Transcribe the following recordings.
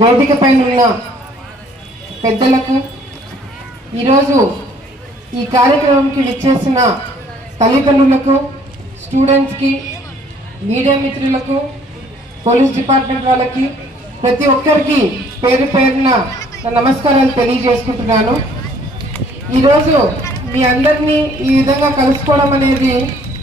వేదిక పైన ఉన్న పెద్దలకు ఈరోజు ఈ కార్యక్రమంకి విచ్చేసిన తల్లిదండ్రులకు స్టూడెంట్స్కి మీడియా మిత్రులకు పోలీస్ డిపార్ట్మెంట్ వాళ్ళకి ప్రతి ఒక్కరికి పేరు పేరున నమస్కారాలు తెలియజేసుకుంటున్నాను. ఈరోజు మీ అందరినీ ఈ విధంగా కలుసుకోవడం అనేది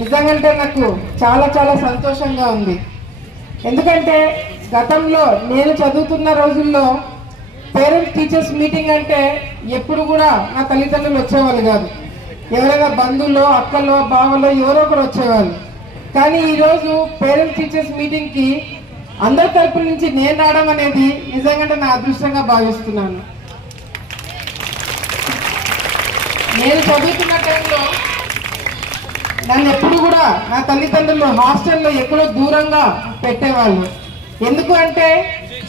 నిజంగా నాకు చాలా చాలా సంతోషంగా ఉంది. ఎందుకంటే గతంలో నేను చదువుతున్న రోజుల్లో పేరెంట్స్ టీచర్స్ మీటింగ్ అంటే ఎప్పుడు కూడా నా తల్లిదండ్రులు వచ్చేవాళ్ళు కాదు. ఎవరైనా బంధువులో అక్కలో బావలో ఎవరో ఒకరు వచ్చేవాళ్ళు. కానీ ఈరోజు పేరెంట్స్ టీచర్స్ మీటింగ్కి అందరి తరపు నుంచి నేను రావడం అనేది నిజంగా నా అదృష్టంగా భావిస్తున్నాను. నేను చదువుతున్న టైంలో నన్ను ఎప్పుడు కూడా నా తల్లిదండ్రులు హాస్టల్లో ఎక్కడో దూరంగా పెట్టేవాళ్ళు. ఎందుకు అంటే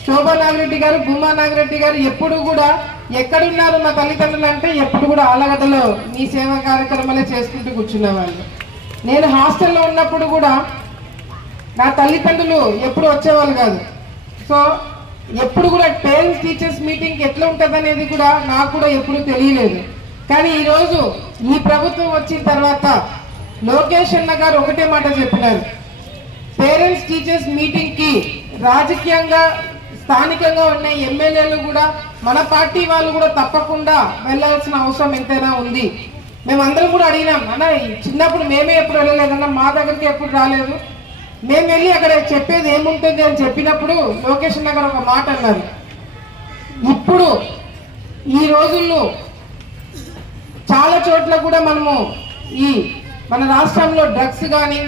శోభా నాగిరెడ్డి గారు భూమా నాగిరెడ్డి గారు ఎప్పుడు కూడా ఎక్కడున్నారు మా తల్లిదండ్రులు అంటే ఎప్పుడు కూడా ఆలగడ్డలో మీ సేవా కార్యక్రమాలే చేసుకుంటూ కూర్చునేవాళ్ళు. నేను హాస్టల్లో ఉన్నప్పుడు కూడా నా తల్లిదండ్రులు ఎప్పుడు వచ్చేవాళ్ళు కాదు. సో ఎప్పుడు కూడా పేరెంట్స్ టీచర్స్ మీటింగ్ ఎట్లా ఉంటుంది అనేది కూడా నాకు కూడా ఎప్పుడు తెలియలేదు. కానీ ఈరోజు ఈ ప్రభుత్వం వచ్చిన తర్వాత లోకేష్ అన్న గారు ఒకటే మాట చెప్పినారు. పేరెంట్స్ టీచర్స్ మీటింగ్కి రాజకీయంగా స్థానికంగా ఉన్న ఎమ్మెల్యేలు కూడా మన పార్టీ వాళ్ళు కూడా తప్పకుండా వెళ్ళాల్సిన అవసరం ఎంతైనా ఉంది. మేమందరం కూడా అడిగినాం అన్న చిన్నప్పుడు మేమే ఎప్పుడు వెళ్ళలేదన్న మా దగ్గరికి ఎప్పుడు రాలేదు? మేము వెళ్ళి అక్కడ చెప్పేది ఏముంటుంది అని చెప్పినప్పుడు లోకేష్ దగ్గర ఒక మాట అన్నారు. ఇప్పుడు ఈ రోజుల్లో చాలా చోట్ల కూడా మనము ఈ మన రాష్ట్రంలో డ్రగ్స్ కానీ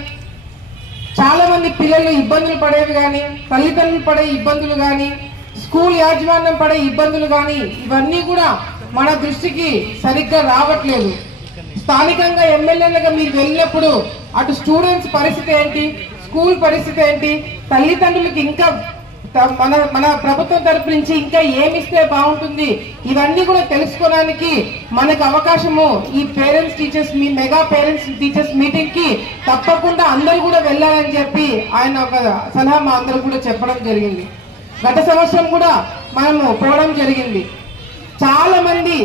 చాలా మంది పిల్లలు ఇబ్బందులు పడేవి కానీ తల్లిదండ్రులు పడే ఇబ్బందులు కానీ స్కూల్ యాజమాన్యం పడే ఇబ్బందులు కానీ ఇవన్నీ కూడా మన దృష్టికి సరిగ్గా రావట్లేదు. స్థానికంగా ఎమ్మెల్యేలుగా మీరు వెళ్ళినప్పుడు అటు స్టూడెంట్స్ పరిస్థితి ఏంటి స్కూల్ పరిస్థితి ఏంటి తల్లిదండ్రులకి ఇంకా మన మన ప్రభుత్వం తరపు నుంచి ఇంకా ఏమిస్తే బాగుంటుంది? ఇవన్నీ కూడా తెలుసుకోవడానికి మనకు అవకాశము ఈ పేరెంట్స్ టీచర్స్ మీ మెగా పేరెంట్స్ టీచర్స్ మీటింగ్కి తప్పకుండా అందరూ కూడా వెళ్ళాలని చెప్పి ఆయన ఒక సలహా మా అందరూ కూడా చెప్పడం జరిగింది. గత సంవత్సరం కూడా మనము పోవడం జరిగింది. చాలా మంది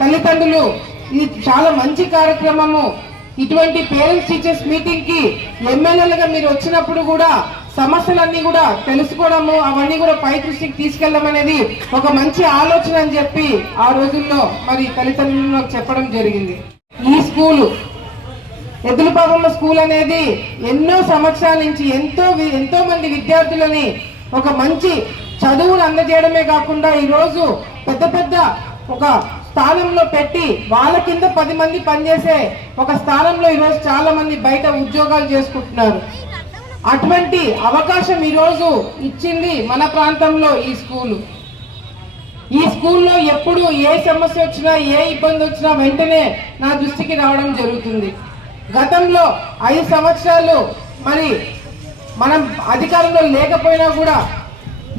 తల్లిదండ్రులు ఇది చాలా మంచి కార్యక్రమము ఇటువంటి పేరెంట్స్ టీచర్స్ మీటింగ్కి ఎమ్మెల్యేలుగా మీరు వచ్చినప్పుడు కూడా సమస్యలన్నీ కూడా తెలుసుకోవడము అవన్నీ కూడా పై దృష్టికి తీసుకెళ్ళడం అనేది ఒక మంచి ఆలోచన అని చెప్పి ఆ రోజుల్లో మరి తల్లిదండ్రులు నాకు చెప్పడం జరిగింది. ఈ స్కూలు ఎద్దులపాలెంలో స్కూల్ అనేది ఎన్నో సంవత్సరాల నుంచి ఎంతో ఎంతో మంది విద్యార్థులని ఒక మంచి చదువులు అందజేయడమే కాకుండా ఈరోజు పెద్ద పెద్ద ఒక స్థానంలో పెట్టి వాళ్ళ కింద పది మంది పనిచేసే ఒక స్థానంలో ఈరోజు చాలా మంది బయట ఉద్యోగాలు చేసుకుంటున్నారు. అటువంటి అవకాశం ఈరోజు ఇచ్చింది మన ప్రాంతంలో ఈ స్కూలు. ఈ స్కూల్లో ఎప్పుడు ఏ సమస్య వచ్చినా ఏ ఇబ్బంది వచ్చినా వెంటనే నా దృష్టికి రావడం జరుగుతుంది. గతంలో ఐదు సంవత్సరాలు మరి మనం అధికారంలో లేకపోయినా కూడా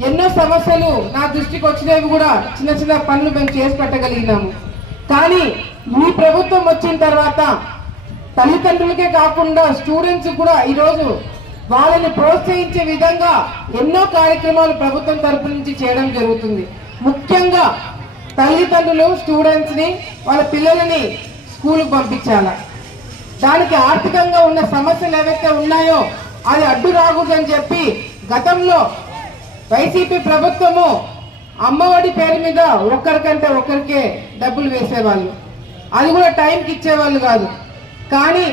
ఎన్నో సమస్యలు నా దృష్టికి వచ్చినవి కూడా చిన్న చిన్న పనులు మేము చేసి పెట్టగలిగినాము. కానీ ఈ ప్రభుత్వం వచ్చిన తర్వాత తల్లిదండ్రులకే కాకుండా స్టూడెంట్స్ కూడా ఈరోజు వాళ్ళని ప్రోత్సహించే విధంగా ఎన్నో కార్యక్రమాలు ప్రభుత్వం తరపు నుంచి చేయడం జరుగుతుంది. ముఖ్యంగా తల్లిదండ్రులు స్టూడెంట్స్ని వాళ్ళ పిల్లలని స్కూల్కి పంపించాల? దానికి ఆర్థికంగా ఉన్న సమస్యలు ఏవైతే ఉన్నాయో అది అడ్డు రాకూడదని చెప్పి గతంలో వైసీపీ ప్రభుత్వము అమ్మఒడి పేరు మీద ఒక్కరికంటే ఒక్కరికే డబ్బులు వేసేవాళ్ళు. అది కూడా టైంకి ఇచ్చేవాళ్ళు కాదు. కానీ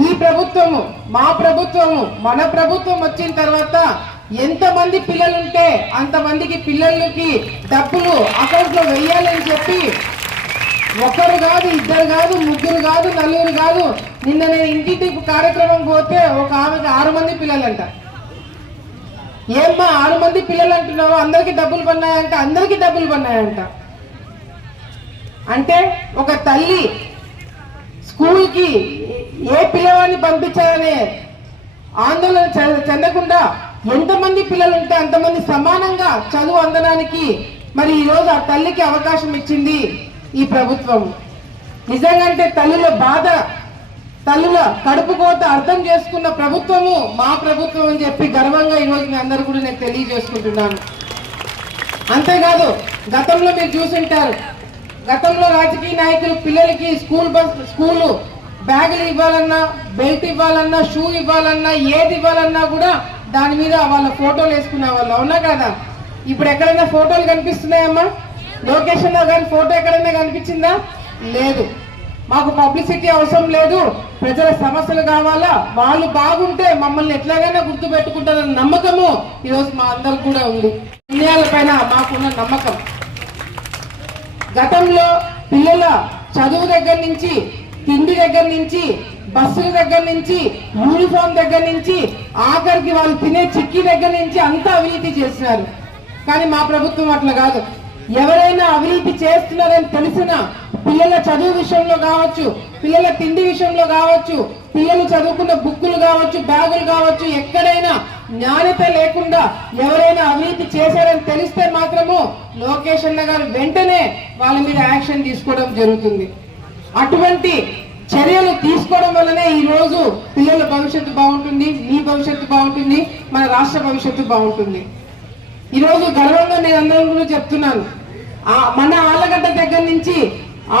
ఈ ప్రభుత్వము మా ప్రభుత్వము మన ప్రభుత్వం వచ్చిన తర్వాత ఎంతమంది పిల్లలుంటే అంతమందికి పిల్లలకి డబ్బులు అకౌంట్లో వెయ్యాలని చెప్పి ఒకరు కాదు ఇద్దరు కాదు ముగ్గురు కాదు నలుగురు కాదు నిన్న నేను ఇంటి కార్యక్రమం పోతే ఒక ఆమెకి ఆరు మంది పిల్లలంట. ఏమ్మా ఆరు మంది పిల్లలు అంటున్నావు అందరికి డబ్బులు పన్నాయంట అందరికి డబ్బులు పన్నాయంట అంటే ఒక తల్లి స్కూల్కి ఏ పిల్లవాడిని పంపించాలనే ఆందోళన చెందకుండా ఎంతమంది పిల్లలు ఉంటే అంతమంది సమానంగా చదువు అందడానికి మరి ఈ రోజు ఆ తల్లికి అవకాశం ఇచ్చింది ఈ ప్రభుత్వం. నిజంగా అంటే తల్లుల బాధ తల్లుల కడుపు కోత అర్థం చేసుకున్న ప్రభుత్వము మా ప్రభుత్వం అని చెప్పి గర్వంగా ఈ రోజు మీ అందరు కూడా నేను తెలియజేసుకుంటున్నాను. అంతేకాదు గతంలో మీరు చూసుంటారు గతంలో రాజకీయ నాయకులు పిల్లలకి స్కూల్ బస్ స్కూలు బ్యాగులు ఇవ్వాలన్నా బెల్ట్ ఇవ్వాలన్నా షూ ఇవ్వాలన్నా ఏది ఇవ్వాలన్నా కూడా దాని మీద వాళ్ళ ఫోటోలు వేసుకునే వాళ్ళు. అవునా కదా? ఇప్పుడు ఎక్కడైనా ఫోటోలు కనిపిస్తున్నాయమ్మా? లొకేషన్లో కానీ ఫోటో ఎక్కడైనా కనిపించిందా? లేదు. మాకు పబ్లిసిటీ అవసరం లేదు. ప్రజల సమస్యలు కావాలా? వాళ్ళు బాగుంటే మమ్మల్ని ఎట్లాగైనా గుర్తు పెట్టుకుంటారన్న నమ్మకము ఈరోజు మా అందరికి కూడా ఉంది. నిర్ణయాల పైన మాకున్న నమ్మకం. గతంలో పిల్లల చదువు దగ్గర నుంచి తిండి దగ్గర నుంచి బస్సుల దగ్గర నుంచి యూనిఫామ్ దగ్గర నుంచి ఆఖరికి వాళ్ళు తినే చిక్కీ దగ్గర నుంచి అంతా అవినీతి చేస్తున్నారు కానీ మా ప్రభుత్వం అట్లా కాదు. ఎవరైనా అవినీతి చేస్తున్నారని తెలిసిన పిల్లల చదువు విషయంలో కావచ్చు పిల్లల తిండి విషయంలో కావచ్చు పిల్లలు చదువుకున్న బుక్కులు కావచ్చు బ్యాగులు కావచ్చు ఎక్కడైనా నాణ్యత లేకుండా ఎవరైనా అవినీతి చేశారని తెలిస్తే మాత్రము లోకేష్ అన్న గారు వెంటనే వాళ్ళ మీద యాక్షన్ తీసుకోవడం జరుగుతుంది. అటువంటి చర్యలు తీసుకోవడం వల్లనే ఈ రోజు పిల్లల భవిష్యత్తు బాగుంటుంది మీ భవిష్యత్తు బాగుంటుంది మన రాష్ట్ర భవిష్యత్తు బాగుంటుంది. ఈ రోజు గర్వంగా నేను అందరం కూడా చెప్తున్నాను. ఆ మన ఆళ్ళగడ్డ దగ్గర నుంచి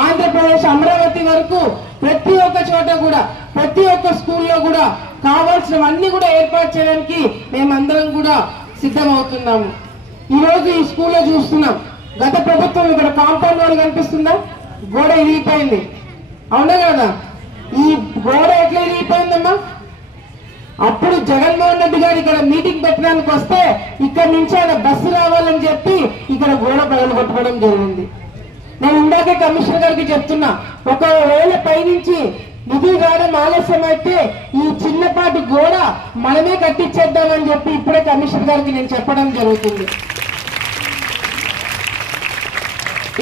ఆంధ్రప్రదేశ్ అమరావతి వరకు ప్రతి ఒక్క చోట కూడా ప్రతి ఒక్క స్కూల్లో కూడా కావాల్సినవన్నీ కూడా ఏర్పాటు చేయడానికి మేమందరం కూడా సిద్ధమవుతున్నాము. ఈరోజు ఈ స్కూల్లో చూస్తున్నాం. గత ప్రభుత్వం ఇక్కడ కాంపౌండ్ వాళ్ళు కనిపిస్తుందా? గోడ ఇరిగిపోయింది. అవునా కదా? ఈ గోడ ఎట్లా ఇరిగిపోయిందమ్మా? అప్పుడు జగన్మోహన్ రెడ్డి గారు ఇక్కడ మీటింగ్ పెట్టడానికి వస్తే ఇక్కడ నుంచి ఆయన బస్సు రావాలని చెప్పి ఇక్కడ గోడ పగలు కొట్టుకోవడం జరిగింది. నేను ఇందాకే కమిషనర్ గారికి చెప్తున్నా ఒకవేళ పైనుంచి నిధులు రావడం ఆలస్యం అయితే ఈ చిన్నపాటి గోడ మనమే కట్టించేద్దామని చెప్పి ఇప్పుడే కమిషనర్ గారికి నేను చెప్పడం జరుగుతుంది.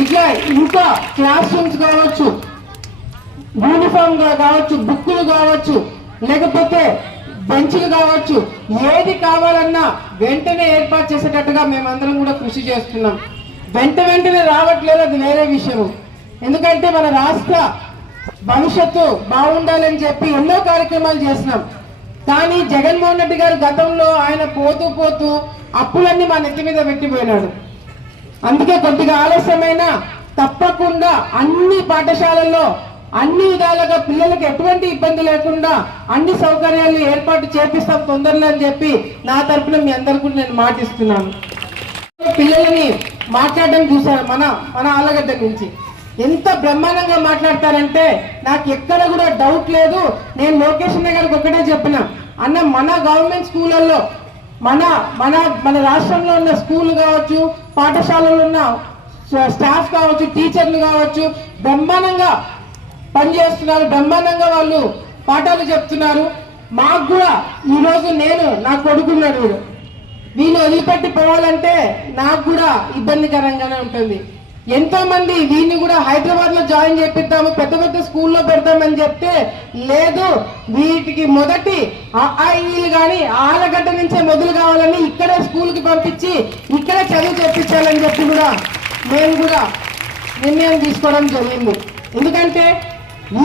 ఇట్లా ఇంకా క్లాస్ రూమ్స్ కావచ్చు యూనిఫామ్ కావచ్చు బుక్కులు కావచ్చు లేకపోతే బెంచ్లు కావచ్చు ఏది కావాలన్నా వెంటనే ఏర్పాటు చేసేటట్టుగా మేమందరం కూడా కృషి చేస్తున్నాం. వెంట వెంటనే రావట్లేదు అది వేరే విషయం ఎందుకంటే మన రాష్ట్ర భవిష్యత్తు బాగుండాలని చెప్పి ఎన్నో కార్యక్రమాలు చేస్తున్నాం. కానీ జగన్మోహన్ రెడ్డి గారు గతంలో ఆయన పోతూ పోతూ అప్పులన్నీ మా నెత్తి మీద పెట్టిపోయినాడు. అందుకే కొద్దిగా ఆలస్యమైన తప్పకుండా అన్ని పాఠశాలల్లో అన్ని విధాలుగా పిల్లలకు ఎటువంటి ఇబ్బంది లేకుండా అన్ని సౌకర్యాలు ఏర్పాటు చేపిస్తాం తొందరలో అని చెప్పి నా తరపున మీ అందరికీ నేను మాటిస్తున్నాను. పిల్లలని మాట్లాడడం చూశాను మన మన ఆలగడ్డ నుంచి. ఎంత బ్రహ్మాండంగా మాట్లాడతారంటే నాకు ఎక్కడ కూడా డౌట్ లేదు. నేను లోకేష్ అన్న గారికి ఒకటే చెప్పిన అన్న మన గవర్నమెంట్ స్కూళ్ళల్లో మన మన మన రాష్ట్రంలో ఉన్న స్కూల్ కావచ్చు పాఠశాలలో ఉన్న స్టాఫ్ కావచ్చు టీచర్లు కావచ్చు బ్రహ్మాండంగా పనిచేస్తున్నారు బ్రహ్మాండంగా వాళ్ళు పాఠాలు చెప్తున్నారు. మాకు కూడా ఈరోజు నేను నా కొడుకున్నాడు వీడు. వీళ్ళు వదిలిపెట్టి పోవాలంటే నాకు కూడా ఇబ్బందికరంగానే ఉంటుంది. ఎంతో మంది వీడిని కూడా హైదరాబాద్లో జాయిన్ చేపిద్దాము పెద్ద పెద్ద స్కూల్లో పెడతామని చెప్తే లేదు వీటికి మొదటి ఆయిలు కానీ ఆలగడ్డ నుంచే మొదలు కావాలని ఇక్కడే స్కూల్కి పంపించి ఇక్కడే చదువు చెప్పించాలని చెప్పి కూడా మేము కూడా నిర్ణయం తీసుకోవడం జరిగింది. ఎందుకంటే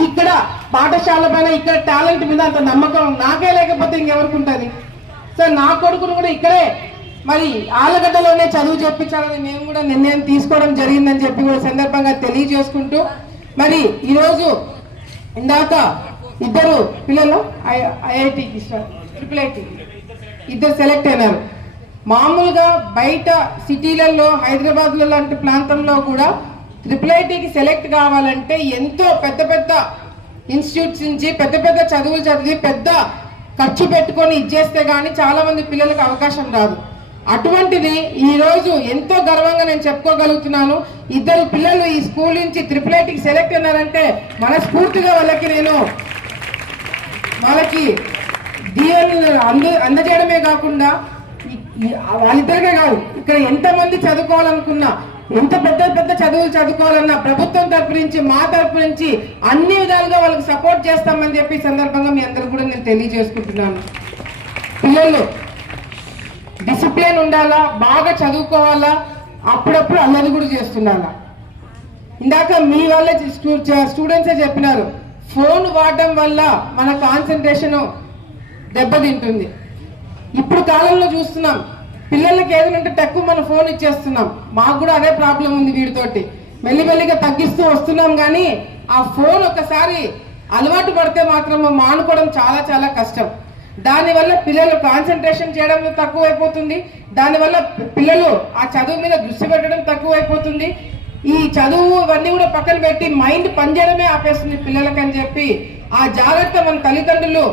ఇక్కడ పాఠశాల పైన ఇక్కడ టాలెంట్ మీద అంత నమ్మకం నాకే లేకపోతే ఇంకెవరికి ఉంటుంది? సో నా కొడుకును కూడా ఇక్కడే మరి ఆలగడ్డలోనే చదువు చెప్పించాలని మేము కూడా నిర్ణయం తీసుకోవడం జరిగిందని చెప్పి కూడా సందర్భంగా తెలియజేసుకుంటూ మరి ఈరోజు ఇందాక ఇద్దరు పిల్లలు ఐఐటికి ట్రిపుల్ ఐటి ఇద్దరు సెలెక్ట్ అయినారు. మామూలుగా బయట సిటీలలో హైదరాబాద్లో లాంటి ప్రాంతంలో కూడా ట్రిపుల్ ఐటీకి సెలెక్ట్ కావాలంటే ఎంతో పెద్ద పెద్ద ఇన్స్టిట్యూట్స్ నుంచి పెద్ద పెద్ద చదువులు చదివి పెద్ద ఖర్చు పెట్టుకొని ఇచ్చేస్తే కానీ చాలామంది పిల్లలకు అవకాశం రాదు. అటువంటిది ఈరోజు ఎంతో గర్వంగా నేను చెప్పుకోగలుగుతున్నాను. ఇద్దరు పిల్లలు ఈ స్కూల్ నుంచి త్రిపుల్ ఐటీకి సెలెక్ట్ అన్నారంటే మనస్ఫూర్తిగా వాళ్ళకి నేను వాళ్ళకి దీవెనలు అంద అందజేయడమే కాకుండా వాళ్ళిద్దరికే కాదు ఇక్కడ ఎంతమంది చదువుకోవాలనుకున్నా ఎంత పెద్ద పెద్ద చదువులు చదువుకోవాలన్నా ప్రభుత్వం తరపు నుంచి మా తరపు నుంచి అన్ని విధాలుగా వాళ్ళకి సపోర్ట్ చేస్తామని చెప్పి సందర్భంగా మీ అందరు కూడా నేను తెలియజేసుకుంటున్నాను. పిల్లలు డిసిప్లిన్ ఉండాలా? బాగా చదువుకోవాలా? అప్పుడప్పుడు అల్లరి కూడా చేస్తుండాలా ఇందాక మీ వల్ల స్టూడెంట్సే చెప్పినారు. ఫోన్ వాడడం వల్ల మన కాన్సన్ట్రేషన్ దెబ్బతింటుంది. ఇప్పుడు కాలంలో చూస్తున్నాం. పిల్లలకి ఏదైనా ఉంటే తక్కువ మనం ఫోన్ ఇచ్చేస్తున్నాం. మాకు కూడా అదే ప్రాబ్లం ఉంది వీడితోటి. మెల్లిమెల్లిగా తగ్గిస్తూ వస్తున్నాం కానీ ఆ ఫోన్ ఒకసారి అలవాటు పడితే మాత్రం మానుకోవడం చాలా చాలా కష్టం. దానివల్ల పిల్లలు కాన్సన్ట్రేషన్ చేయడం తక్కువైపోతుంది. దానివల్ల పిల్లలు ఆ చదువు మీద దృష్టి పెట్టడం తక్కువైపోతుంది. ఈ చదువు ఇవన్నీ కూడా పక్కన పెట్టి మైండ్ పనిచేయడమే ఆపేస్తుంది పిల్లలకని చెప్పి ఆ జాగ్రత్త మన తల్లిదండ్రులు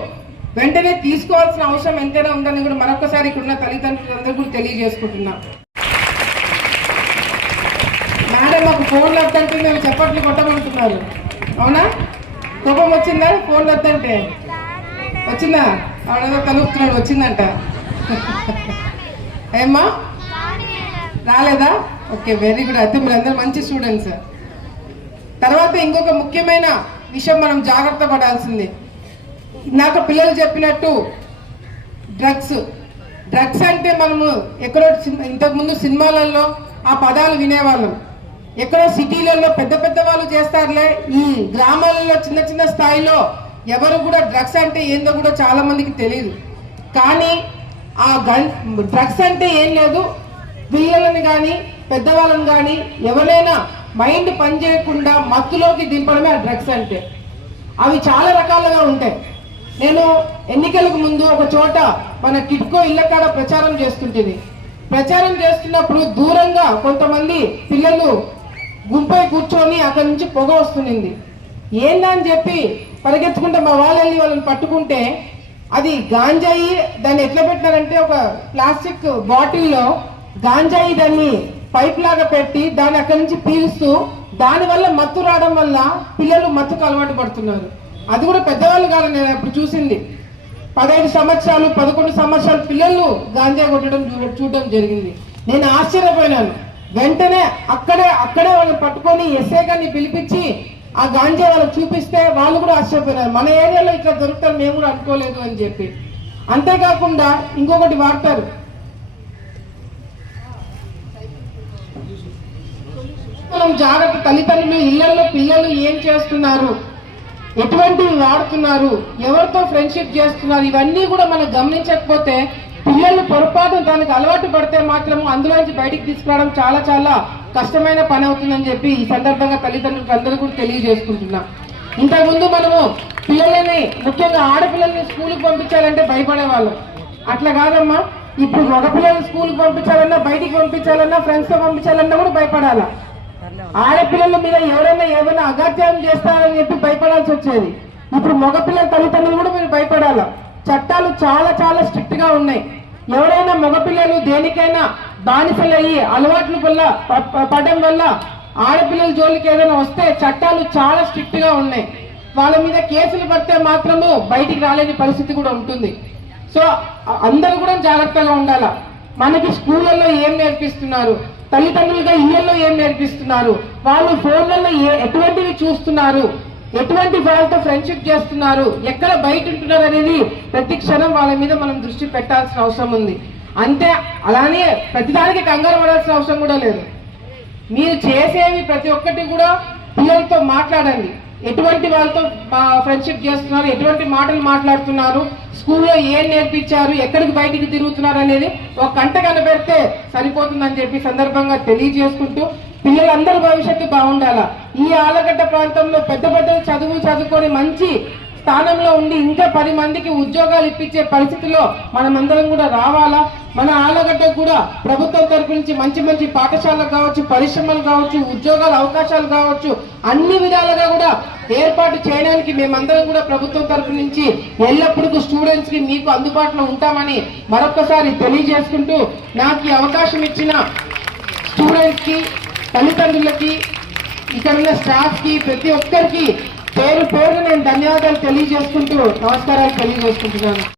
వెంటనే తీసుకోవాల్సిన అవసరం ఎంతైనా ఉందని కూడా మరొకసారి ఇక్కడున్న తల్లిదండ్రులందరూ కూడా తెలియజేసుకుంటున్నాం. మేడం మాకు ఫోన్ వద్దంటే మేము చెప్పట్లు కొట్టమంటున్నారు. అవునా? కోపం వచ్చిందా? ఫోన్ వద్దంటే? వచ్చిందా? ఆవిడేదో కలుపుతున్నాడు వచ్చిందంట. ఏమ్మా? రాలేదా? ఓకే వెరీ గుడ్ అయితే మీరందరూ మంచి స్టూడెంట్స్ తర్వాత ఇంకొక ముఖ్యమైన విషయం మనం జాగ్రత్త పడాల్సింది. ఇందాక పిల్లలు చెప్పినట్టు డ్రగ్స్ డ్రగ్స్ అంటే మనము ఎక్కడో ఇంతకుముందు సినిమాలలో ఆ పదాలు వినేవాళ్ళం. ఎక్కడో సిటీలలో పెద్ద పెద్ద వాళ్ళు చేస్తారులే. ఈ గ్రామాలలో చిన్న చిన్న స్థాయిలో ఎవరు కూడా డ్రగ్స్ అంటే ఏందో కూడా చాలా మందికి తెలియదు కానీ ఆ గన్ డ్రగ్స్ అంటే ఏం లేదు. పిల్లలను కానీ పెద్దవాళ్ళని కానీ ఎవరైనా మైండ్ పనిచేయకుండా మత్తులోకి దింపడమే ఆ డ్రగ్స్ అంటే. అవి చాలా రకాలుగా ఉంటాయి. నేను ఎన్నికలకు ముందు ఒక చోట మన కిట్కో ఇళ్ళకాడ ప్రచారం చేస్తుంటుంది ప్రచారం చేస్తున్నప్పుడు దూరంగా కొంతమంది పిల్లలు గుంపై కూర్చొని అక్కడి నుంచి పొగ వస్తుంది ఏందని చెప్పి పరిగెత్తుకుంటే మా వాళ్ళు వెళ్ళి వాళ్ళని పట్టుకుంటే అది గాంజాయి దాన్ని ఎట్లా పెట్టినారంటే ఒక ప్లాస్టిక్ బాటిల్లో గాంజాయి దాన్ని పైప్ లాగా పెట్టి దాన్ని అక్కడి నుంచి పీలుస్తూ దానివల్ల మత్తు రావడం వల్ల పిల్లలు మత్తుకు అలవాటు పడుతున్నారు. అది కూడా పెద్దవాళ్ళు కాదు నేను అప్పుడు చూసింది. పదహైదు సంవత్సరాలు పదకొండు సంవత్సరాలు పిల్లలు గాంజా కొట్టడం చూ- చూడడం జరిగింది. నేను ఆశ్చర్యపోయినాను. వెంటనే అక్కడే అక్కడే వాళ్ళని పట్టుకొని ఎస్ఏ గారిని పిలిపించి ఆ గాంజా వాళ్ళకి చూపిస్తే వాళ్ళు కూడా ఆశ్చర్యపోయినారు. మన ఏరియాలో ఇట్లా దొరుకుతారు మేము కూడా అనుకోలేదు అని చెప్పి. అంతేకాకుండా ఇంకొకటి వాడతారు. మనం జాగ్రత్త తల్లిదండ్రులు ఇళ్ళలో పిల్లలు ఏం చేస్తున్నారు? ఎటువంటివి వాడుతున్నారు? ఎవరితో ఫ్రెండ్షిప్ చేస్తున్నారు? ఇవన్నీ కూడా మనం గమనించకపోతే పిల్లలు పొరపాటు దానికి అలవాటు పడితే మాత్రం అందులోంచి బయటికి తీసుకురావడం చాలా చాలా కష్టమైన పని అవుతుందని చెప్పి ఈ సందర్భంగా తల్లిదండ్రులకు అందరూ కూడా తెలియజేసుకుంటున్నాం. ఇంతకుముందు మనము పిల్లలని ముఖ్యంగా ఆడపిల్లల్ని స్కూల్కి పంపించాలంటే భయపడేవాళ్ళం. అట్లా కాదమ్మా. ఇప్పుడు మగపిల్లల్ని స్కూల్కి పంపించాలన్నా బయటికి పంపించాలన్నా ఫ్రెండ్స్తో పంపించాలన్నా కూడా భయపడాలా. ఆడపిల్లల మీద ఎవరైనా ఏమైనా అగాత్యాలు చేస్తారని చెప్పి భయపడాల్సి వచ్చేది. ఇప్పుడు మగపిల్లల తల్లిదండ్రులు కూడా మీరు భయపడాలా. చట్టాలు చాలా చాలా స్ట్రిక్ట్గా ఉన్నాయి. ఎవరైనా మగపిల్లలు దేనికైనా బానిసలయ్యి అలవాట్ల వల్ల ప- పడడం వల్ల ఆడపిల్లల జోలికి ఏదైనా వస్తే చట్టాలు చాలా స్ట్రిక్ట్గా ఉన్నాయి. వాళ్ళ మీద కేసులు పడితే మాత్రము బయటికి రాలేని పరిస్థితి కూడా ఉంటుంది. సో అందరూ కూడా జాగ్రత్తగా ఉండాల? మనకి స్కూళ్ళల్లో ఏం నేర్పిస్తున్నారు? తల్లిదండ్రులుగా ఇళ్ళలో ఏం నేర్పిస్తున్నారు? వాళ్ళు ఫోన్లలో ఏ- ఎటువంటివి చూస్తున్నారు? ఎటువంటి వాళ్ళతో ఫ్రెండ్షిప్ చేస్తున్నారు? ఎక్కడ బయట ఉంటున్నారు అనేది ప్రతి క్షణం వాళ్ళ మీద మనం దృష్టి పెట్టాల్సిన అవసరం ఉంది. అంతే అలానే ప్రతిదానికి కంగారు పడాల్సిన అవసరం కూడా లేదు. మీరు చేసేవి ప్రతి ఒక్కటి కూడా పిల్లలతో మాట్లాడండి. ఎటువంటి వాళ్ళతో ఫ్రెండ్షిప్ చేస్తున్నారు ఎటువంటి మాటలు మాట్లాడుతున్నారు స్కూల్లో ఏం నేర్పించారు ఎక్కడికి బయటికి తిరుగుతున్నారు అనేది ఒక కంట కనబెడితే సరిపోతుందని చెప్పి సందర్భంగా తెలియజేసుకుంటూ పిల్లలందరూ భవిష్యత్తు బాగుండాలా? ఈ ఆలగడ్డ ప్రాంతంలో పెద్ద పెద్ద చదువు చదువుకొని మంచి స్థానంలో ఉండి ఇంకా పది మందికి ఉద్యోగాలు ఇప్పించే పరిస్థితిలో మనమందరం కూడా రావాలా? మన ఆలగడ్డ కూడా ప్రభుత్వం తరపు నుంచి మంచి మంచి పాఠశాలలు కావచ్చు పరిశ్రమలు కావచ్చు ఉద్యోగాల అవకాశాలు కావచ్చు అన్ని విధాలుగా కూడా ఏర్పాటు చేయడానికి మేమందరం కూడా ప్రభుత్వం తరపు నుంచి ఎల్లప్పుడూ స్టూడెంట్స్కి మీకు అందుబాటులో ఉంటామని మరొకసారి తెలియజేసుకుంటూ నాకు ఈ అవకాశం ఇచ్చిన స్టూడెంట్స్కి తల్లిదండ్రులకి ఇక్కడ ఉన్న స్టాఫ్కి ప్రతి ఒక్కరికి పేరు పేరు నేను ధన్యవాదాలు తెలియజేసుకుంటూ నమస్కారాలు తెలియజేసుకుంటున్నాను.